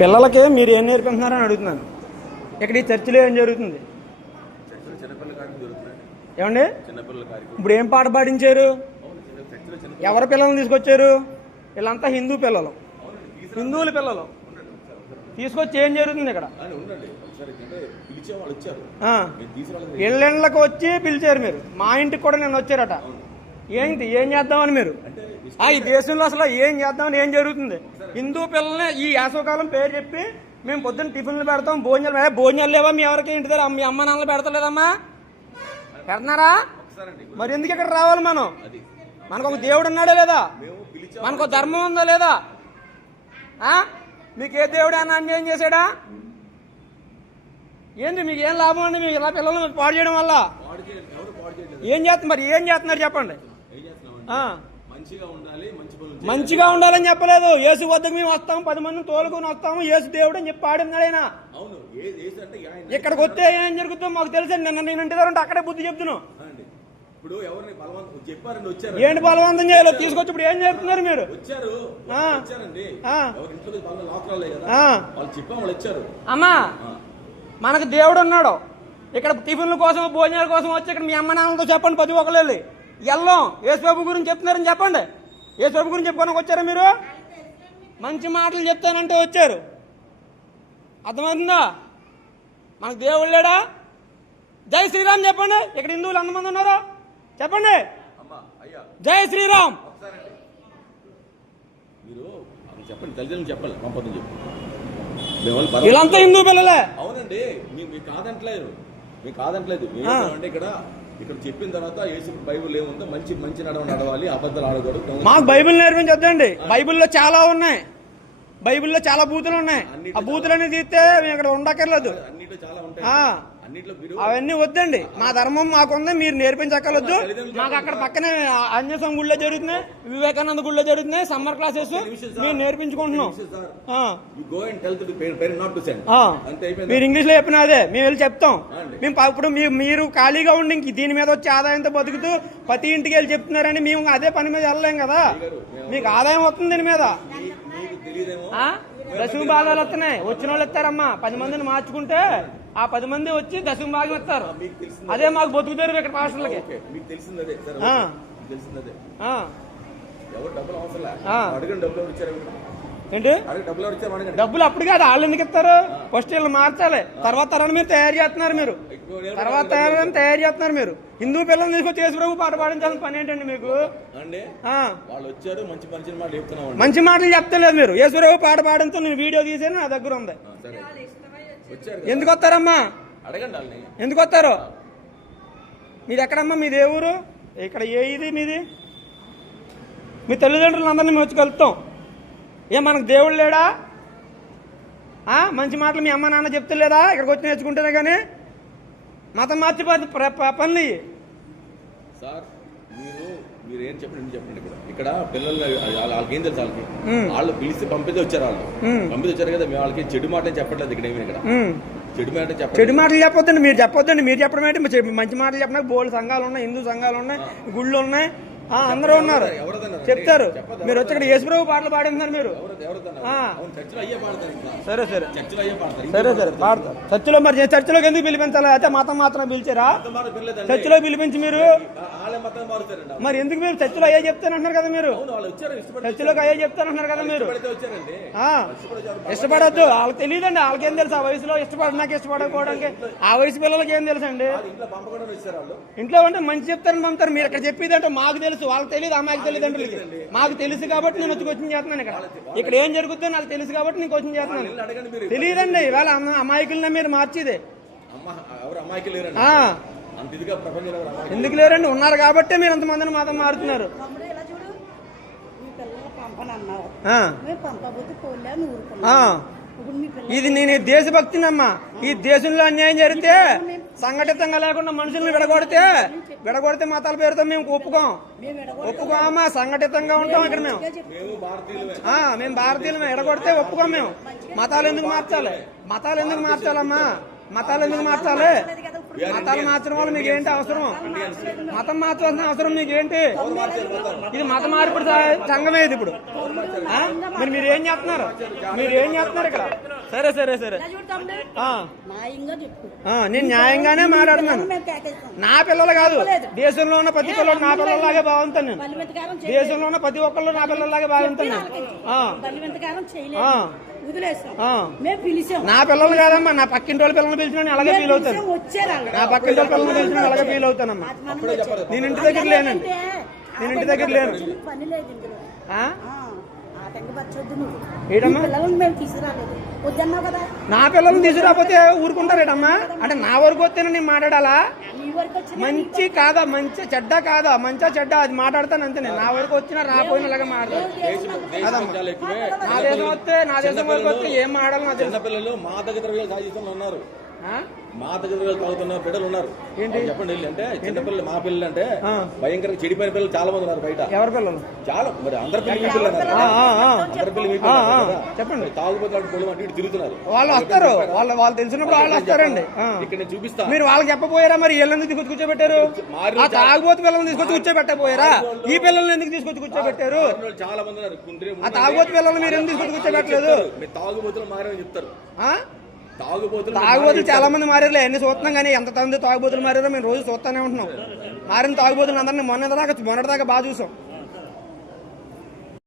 పిల్లలకి మీరు ఏం నేర్పిస్తున్నారని అడుగుతున్నాను. ఇక్కడ ఈ చర్చిలో ఏం జరుగుతుంది? ఏమండి? ఇప్పుడు ఏం పాట పాడించారు? ఎవరి పిల్లల్ని తీసుకొచ్చారు? వీళ్ళంతా హిందూ పిల్లలు. హిందువుల పిల్లలు. తీసుకొచ్చి ఏం జరుగుతుంది ఇక్కడ? ఇళ్ళకి వచ్చి పిలిచారు మీరు. మా ఇంటికి కూడా నేను వచ్చారట. ఏంటి ఏం చేద్దామని మీరు? ఆ, ఈ దేశంలో అసలు ఏం చేద్దామని ఏం జరుగుతుంది? హిందూ పిల్లల్ని ఈ వేసవకాలం పేరు చెప్పి మేము పొద్దున్న టిఫిన్లు పెడతాం భోజనాలు పెడతాం. భోజనాలు లేవా మీ ఎవరికి ఇంటి దగ్గర? మీ అమ్మ నాన్నలు పెడతలేదమ్మా? పెడుతున్నారా? ఒకసారండి మరి ఎందుకు ఇక్కడ రావాలి మనం? మనకు ఒక దేవుడు ఉన్నాడా లేదా? మనకు ధర్మం ఉందా లేదా? మీకు ఏ దేవుడు అన్న అన్యాయం చేశాడా? ఏంది మీకు ఏం లాభం అండి? మీకు ఇలా పిల్లల్ని పాడు చేయడం వల్ల? ఏం చేస్తున్నారు మరి ఏం చేస్తున్నారు చెప్పండి. మంచిగా ఉండాలని చెప్పలేదు. యేసు వద్దకు మేము వస్తాము పది మందిని తోలుకొని వస్తాము యేసు దేవుడు అని చెప్పి పాడినాడు ఆయన. ఇక్కడికి వస్తే ఏం జరుగుతుందో మాకు తెలుసండి నిన్న నేను ఇంటి దగ్గర అక్కడే బుద్ధి చెప్తున్నాను ఇప్పుడు ఎవరిని బలవంతం చెప్పారండి వచ్చారు ఏంటి బలవంతం చేయాలో తీసుకొచ్చి ఇప్పుడు ఏం చేస్తున్నారు మీరు? వచ్చారు. వచ్చారండి. ఎవరి ఇంట్లో కదా. వాళ్ళు చెప్పాం వాళ్ళు వచ్చారు. అమ్మా. మనకు దేవుడు ఉన్నాడు. ఇక్కడ టిఫిన్ల కోసం భోజనాల కోసం వచ్చి ఇక్కడ మీ అమ్మ నాన్నలతో చెప్పండి ప్రతి ఒక్కరు వెళ్ళాం యేసుబాబు గురించి చెప్తున్నారని చెప్పండి. యేసుబాబు గురించి చెప్పుకోడానికి వచ్చారా మీరు? మంచి మాటలు చెప్తానంటే వచ్చారు. అర్థమవుతుందా? మనకు దేవుడు లేడా? జై శ్రీరామ్ చెప్పండి. ఇక్కడ హిందువులు ఎంతమంది ఉన్నారు? చెప్పండి. జై శ్రీరామ్. మీరు చెప్పండి తల్లిదండ్రులు చెప్పాలి పంపదని చెప్పి వీళ్ళంతా హిందూ పిల్లలే. అవునండి మీ కాదంటలేదు కాదంటలేదు. మేము ఆ. అంటే ఇక్కడ ఇక్కడ చెప్పిన తర్వాత యేసు బైబుల్ ఏముందో మంచి మంచి నడవ నడవాలి అబద్ధాలు ఆడకూడదు మాకు బైబిల్ నేర్పించొద్దండి బైబిల్లో చాలా ఉన్నాయి. బైబిల్లో చాలా బూతులు ఉన్నాయి. ఆ బూతులన్నీ తీస్తే మేము ఇక్కడ ఉండక్కర్లేదు. అన్నిట్లో చాలా ఉంటాయి. అవన్నీ వద్దండి. మా ధర్మం మాకుంది మీరు నేర్పించక్కర్లేదు. మాకు అక్కడ పక్కనే అన్యసం గుళ్ళో జరుగుతున్నాయి వివేకానంద గుళ్ళో జరుగుతున్నాయి సమ్మర్ క్లాసెస్ మేము నేర్పించుకుంటున్నాం. మీరు ఇంగ్లీష్లో చెప్పిన అదే మేము వెళ్ళి చెప్తాం. మేము ఇప్పుడు మీరు ఖాళీగా ఉండి ఇంక దీని మీద వచ్చి ఆదాయంతో బతుకుతూ ప్రతి ఇంటికి వెళ్ళి చెప్తున్నారని మేము అదే పని మీద వెళ్ళలేం కదా. మీకు ఆదాయం వస్తుంది దీని మీద? దశమ భాగాలు వస్తున్నాయి. వచ్చిన వాళ్ళు ఇస్తారమ్మా పది మందిని మార్చుకుంటే ఆ పది మంది వచ్చి దశమ భాగం ఇస్తారు అదే మాకు బతుకుతారు ఇక్కడ పాస్టర్లకి. తెలిసింది ఎవరు డబ్బులు అవసరం. అడగండి డబ్బులు ఇచ్చారు ఏంటి? డబ్బులు అప్పుడు కాదు వాళ్ళు ఎందుకు ఇస్తారు? ఫస్ట్ వీళ్ళు మార్చాలి. తర్వాత తరాన్ని మీరు తయారు చేస్తున్నారు మీరు. తర్వాత తయారు తయారు చేస్తున్నారు మీరు. హిందూ పిల్లల్ని తీసుకొచ్చి యేసు ప్రభు పాట పాడించాల్సిన పని ఏంటండి మీకు? అండి? ఆ, వాళ్ళు వచ్చారు మంచి మాటలు చెప్తలేదు మీరు. యేసు ప్రభు పాట పాడంతో నేను వీడియో తీసాను నా దగ్గర ఉంది. ఎందుకు వస్తారమ్మా? ఎందుకు వస్తారు? మీది ఎక్కడమ్మా? మీది ఏ ఊరు? ఇక్కడ ఏ ఇది మీది? మీ తల్లిదండ్రులందరినీ మేము వచ్చి కలుపుతాం. ఏ మనకు దేవుడు లేడా? ఆ, మంచి మాటలు మీ అమ్మ నాన్న చెప్తలేదా? ఇక్కడికి వచ్చి నేర్చుకుంటేనే కానీ మతం మార్చి ప- ప్ర- ప- పనులు ఇవి. సార్ మీరు మీరు ఏం చెప్పండి చెప్పండి ఇక్కడ? ఇక్కడ పిల్లలు వాళ్ళ- వాళ్ళకి ఏం తెలుసు వాళ్ళకి. వాళ్ళు పిలిచి పంపితే వచ్చారు వాళ్ళు. పంపితే వచ్చారు కదా మేము వాళ్ళకి చెడు మాట చెప్పట్లేదు ఇక్కడ ఏమి ఇక్కడ. చెడు మాట చెడు చెప్పండి మాటలు చెప్పొద్దండి మీరు చెప్పొద్దండి మీరు చెప్పడం ఏంటి? మంచి మాటలు చెప్పడానికి బోల్డ్ సంఘాలు ఉన్నాయి హిందూ సంఘాలు ఉన్నాయి గుళ్ళు ఉన్నాయి అందరూ ఉన్నారు. చెప్తారు. మీరు వచ్చి ఇక్కడ యేసుప్రభు పాటలు పాడిస్తున్నారు మీరు. సరే సరే. చర్చిలో సరే సరే. పాడతారు చర్చిలో మరి చర్చిలోకి ఎందుకు పిలిపించాలి? అయితే మతం మాత్రం పిలిచారా? చర్చిలో పిలిపించి మీరు? మరి ఎందుకు మీరు చర్చిలో అయ్యే చెప్తానంటున్నారు కదా మీరు? చర్చిలోకి అయ్యే చెప్తానంటున్నారు కదా మీరు? ఇష్టపడితే వాళ్ళకి తెలియదు అండి ఇష్టపడద్దు. వాళ్ళకి తెలియదండి. వాళ్ళకేం తెలుసు? ఆ వయసులో ఇష్టపడడానికి ఇష్టపడకపోవడానికి. ఆ వయసు పిల్లలకి ఏం తెలుసు అండి ఇంట్లో అంటే మంచి చెప్తారని పంపుతారు. మీరు ఇక్కడ చెప్పేది అంటే మాకు తెలుసు. వాళ్ళకి తెలియదు అమ్మాయికి తెలియదు అంటే మాకు తెలుసు కాబట్టి నేను వచ్చి కోచింగ్ చేస్తున్నాను ఇక్కడ. ఇక్కడ ఏం జరుగుతుందో నాకు తెలుసు కాబట్టి నేను కోచింగ్ చేస్తున్నాను. తెలియదండి ఇవాళ అమ్మ అమాయకులనే మీరు మార్చేది. ఎందుకు లేరండి? ఉన్నారు కాబట్టి మీరు అంతమందిని మతం మారుతున్నారు. ఇది నేను ఈ దేశభక్తినమ్మా ఈ దేశంలో అన్యాయం జరిగితే సంఘటితంగా లేకుండా మనుషుల్ని విడగొడితే విడగొడితే మతాల పేరుతో మేము ఒప్పుకోం. మేము ఒప్పుకోమా? సంఘటితంగా ఉంటాం ఇక్కడ మేము. మేము భారతీయులమే. విడగొడితే ఒప్పుకోం మేము. మతాలు ఎందుకు మార్చాలి? మతాలు ఎందుకు మార్చాలమ్మా? మతాలు ఎందుకు మార్చాలి? మతాలు. మార్చడం వల్ల మీకు ఏంటి అవసరం? మతం మార్చాల్సిన అవసరం మీకు ఏంటి? ఇది మత మార్పిడి సంఘమే ఇది ఇప్పుడు? మరి మీరు ఏం చేస్తున్నారు? మీరు ఏం చేస్తున్నారు ఇక్కడ? సరే సరే సరే. నేను న్యాయంగానే మాట్లాడుతున్నాను. నా పిల్లలు కాదు. దేశంలో ఉన్న ప్రతి పిల్లలు నా పిల్లలాగే బాగుంటాను నేను. దేశంలో ఉన్న ప్రతి ఒక్కళ్ళు నా పిల్లలాగే బాగుంటాను నా పిల్లలు కాదమ్మా నా పక్కింటి వాళ్ళ పిల్లల్ని పిలిచిన అలాగే ఫీల్ అవుతాను. నా పక్కింటి వాళ్ళ పిల్లల్ని పిలిచిన అలాగే ఫీల్ అవుతానమ్మా. నేను ఇంటి దగ్గర లేనండి. నేను ఇంటి దగ్గర లేను. నా పిల్లల్ని తీసుకురాకపోతే ఊరుకుంటారేటమ్మా? అంటే నా వరకు వస్తేనే నేను మాట్లాడాలా? మంచి కాదా మంచి చెడ్డ కాదా? మంచా చెడ్డ అది మాట్లాడతాను అంతే నేను. నా వరకు వచ్చినా రాపోయిన అలాగే మాట్లాడతాను. నా దేశం వస్తే నా దేశం వరకు వస్తే ఏం మాట్లాడాలి నా చిన్నపిల్లలు మాదక ద్రవ్యాలు సాగిస్తున్న మాదక ద్రవ్యాలు తాగుతున్న బిడ్డలు ఉన్నారు. చెప్పండి అంటే చిన్నపిల్లలు మా పిల్లలు అంటే. భయంకరంగా చెడిపోయిన పిల్లలు చాలా మంది ఉన్నారు బయట. ఎవరి పిల్లలు? చాలా మరి అందరి పిల్లలు మీ పిల్లలు. అందరి పిల్లలు మీ పిల్లలు చెప్పండి. తాగుబోతు పొలం అంటే ఇటు తిరుగుతున్నారు. వాళ్ళు వస్తారు. వాళ్ళు వాళ్ళు తెలిసినప్పుడు వాళ్ళు వస్తారండి. ఇక్కడ నేను చూపిస్తా. మీరు వాళ్ళకి చెప్పపోయారా మరి? వీళ్ళని తీసుకొచ్చి కూర్చోబెట్టారు? తాగుబోతు పిల్లల్ని తీసుకొచ్చి కూర్చోబెట్టపోయారా ఈ పిల్లల్ని ఎందుకు తీసుకొచ్చి కూర్చోబెట్టారు? చాలా మంది ఉన్నారు. ఆ తాగుబోతు పిల్లల్ని మీరు ఎందుకు తీసుకొచ్చి కూర్చోబెట్టలేదు? మీరు తాగుబోతులు మారని చెప్తారు? తాగుబోతులు తాగుబోతులు చాలా మంది మారారులే. ఎన్ని చూస్తున్నాం కానీ ఎంత మంది తాగుబోతులు మారారో మేము రోజు చూస్తానే ఉంటున్నాం. మారిన తాగుబోతులు అందరినీ మొన్న దాకా మొన్నటి దాకా బాగా చూసాం.